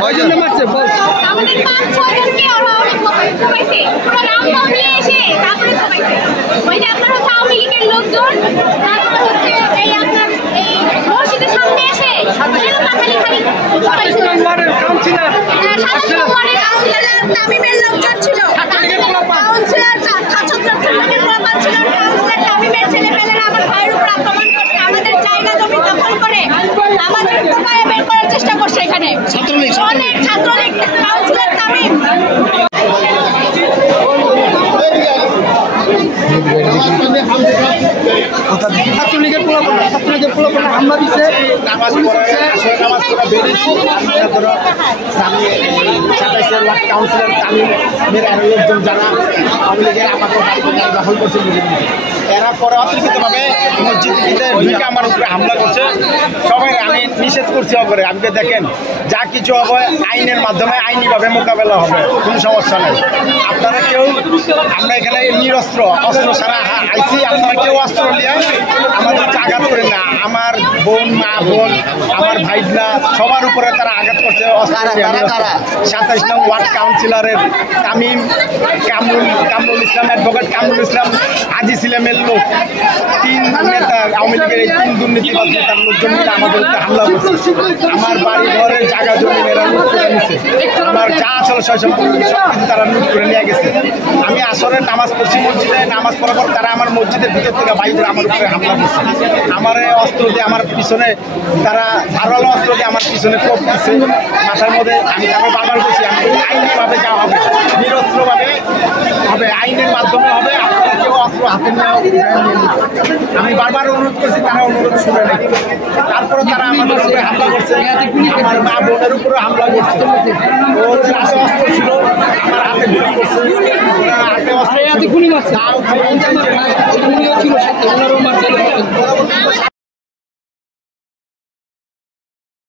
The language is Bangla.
কয়জন মারছে বল? আমাদের 5-6 জনকে ওরা অনেক কোপাইছে, পুরো রামপাল নিয়ে এসে তারপরে কোপাইছে। ওই যে আপনার হচ্ছে আওয়ামী লীগের লোকজন, তারপর হচ্ছে এই আপনার এই মসজিদের সামনে এসে খালি কোপাইছে। ওয়ার্ডের কাউন্সিলর 7 নম্বরের কাউন্সিলর তামিমের লোকজন ছিল, কাউন্সিলর ছাত্রছাত্রীদের প্রমাণ ছিল, কাউন্সিলর তামিমের ছেলেপেলেরা আমার ভাইয়ের উপর আক্রমণ করছে, আমাদের জায়গা জমি দখল করে আমাদের কোপায় বের করার চেষ্টা করছে। এখানে অনেক ছাত্রলীগ কাউন্সিলর তামিম ছাত্রলীগের পোলাপান হামলা দিচ্ছে, নামাজ পড়া বেরিয়েছে। 27 ওয়ার্ড কাউন্সিলর তামিমের লোকজন যারা আওয়ামী লীগের আমাকে দখল করছে, এরা পরে অতর্কিতভাবে মসজিদে ঢুকে আমার উপরে হামলা করছে। সবাই আমি নিষেধ করছি অপরে, আপনি দেখেন যা কিছু হবে আইনের মাধ্যমে আইনিভাবে মোকাবেলা হবে, কোনো সমস্যা নেই। আপনারা কেউ, আমরা এখানে নিরস্ত্র অস্ত্র ছাড়া আইছি, আপনারা কেউ অস্ত্র নিয়ে আমাদেরকে আঘাত করেন না। আমার বোন, মা বোন, আমার ভাইরা সবার উপরে তারা আঘাত করছে অস্ত্র নিয়ে। 27 নং ওয়ার্ড কাউন্সিলরের তামিম, কামরুল ইসলাম, অ্যাডভোকেট কামরুল ইসলাম, আজি সিলেমের লোক, 3 নেতা আওয়ামী লীগের এই 3 দুর্নীতিবাদ নেতার লোকজন মিলে আমাদের উপরে হামলা করছে। আমার বাড়ি ঘরের জায়গা জমি এরা লুট করে নিছে, আমার যা আসলে সব কিছু তারা লুট করে নিয়ে গেছে। আমি আসরের নামাজ পড়ছি মসজিদে, নামাজ পড়ার পর তারা আমার মসজিদের ভিতর থেকে বাইরে আমার উপরে হামলা করছে। আমার অস্ত্র দিয়ে আমার পিছনে তারা ধারালো অস্ত্র দিয়ে আমার পিছনে কোপ দিচ্ছে মাথার মধ্যে। আমি তারপর বারবার করছি আমি আইনিভাবে যাওয়া হবে, নিরস্ত্রভাবে হবে, আইনের মাধ্যমে হবে, আপনারা কেউ অস্ত্র হাতে নেওয়া। আমি বারবার অনুরোধ করছি, তারা অনুরোধ শুনে নেই। তারপরে তারা আমাদের উপরে হামলা করছে, আমার মা বোনের উপরে হামলা করছে। ওদের হাতে অস্ত্র ছিল, আমার হাতে গুলি করছে, ওরা হাতে অস্ত্র গুলি মারছে,